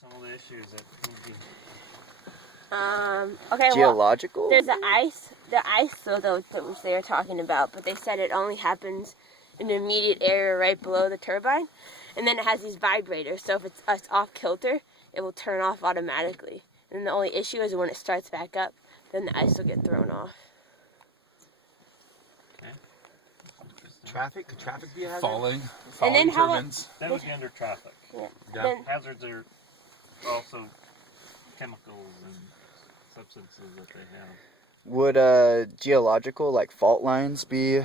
some of the issues that can be... Okay, geological? Well, there's the ice though, which they were talking about, but they said it only happens in the immediate area right below the turbine, and then it has these vibrators, so if it's off kilter, it will turn off automatically. And the only issue is when it starts back up, then the ice will get thrown off. Okay. Traffic? Could traffic be a hazard? Falling And then turbines. That would be under traffic. Yeah. Yeah. Hazards are also chemicals and substances that they have. Would geological, like fault lines, be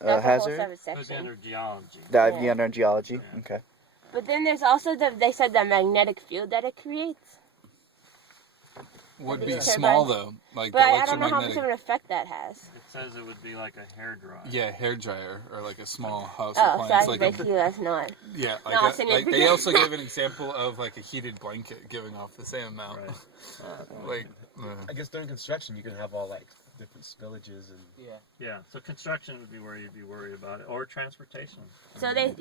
a hazard? That would be under geology. That would be under geology? Yeah. Okay. But then there's also they said the magnetic field that it creates. Would be Turbines. small though, like But the I don't know how much electromagnetic. of an effect that has. It says it would be like a hairdryer. Yeah, hair dryer or like a small house Oh, so appliance, like basically that's not. yeah, not like, like significant. they also gave an example of like a heated blanket giving off the same amount. Right. Like, I guess during construction you can have all like different spillages and Yeah, so construction would be where you'd be worried about it, or transportation. So the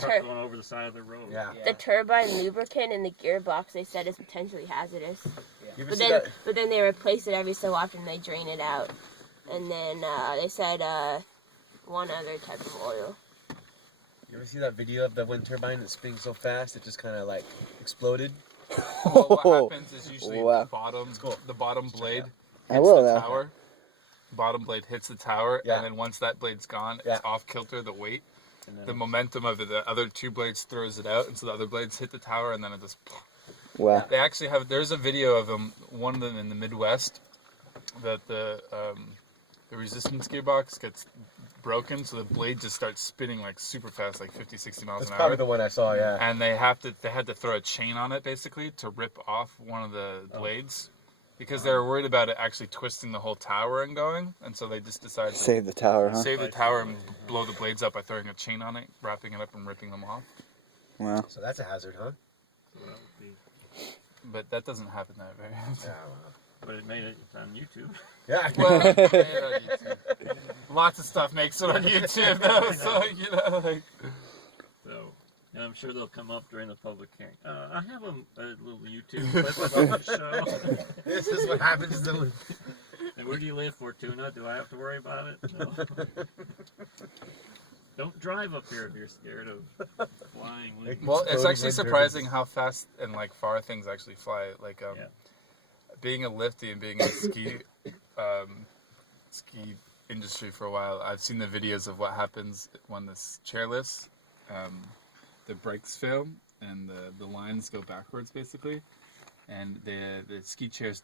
Truck going over the side of the road. the turbine lubricant in the gearbox they said is potentially hazardous. You ever But see then that? but then they replace it every so often. They drain it out, and then they said one other type of oil. You ever see that video of the wind turbine that's spinning so fast it just kind of like exploded? well, what happens is usually Wow. the bottom blade I hits will the now. tower. Bottom blade hits the tower, Yeah. and then once that blade's gone, Yeah. it's off kilter. The weight, And then the momentum of the other two blades throws it out, and so the other blades hit the tower, and then it just. Wow. They actually have. There's a video of them. One of them in the Midwest, that the resistance gearbox gets broken, so the blade just starts spinning like super fast, like 50, 60 miles That's an probably hour. the one I saw. Yeah. And they had to throw a chain on it basically to rip off one of the blades, because they were worried about it actually twisting the whole tower and going, and so they just decided to Save the tower, huh? save the tower and blow the blades up by throwing a chain on it, wrapping it up and ripping them off. Wow. So that's a hazard, huh? that would be, But that doesn't happen that very often. Yeah. but it made it on YouTube. Yeah. Well, they made it on YouTube. Lots of stuff makes it on YouTube though, so you know, like. So, and I'm sure they'll come up during the public hearing. I have a little YouTube clip on the show. This is what happens to. And where do you live, Fortuna? Do I have to worry about it? No. Don't drive up here if you're scared of flying. Well, it's Exploding actually wind surprising turbines. how fast and like far things actually fly. Like Yeah. being a lifty and being in the ski industry for a while, I've seen the videos of what happens when this chair lifts. The brakes fail and the lines go backwards basically, and the ski chairs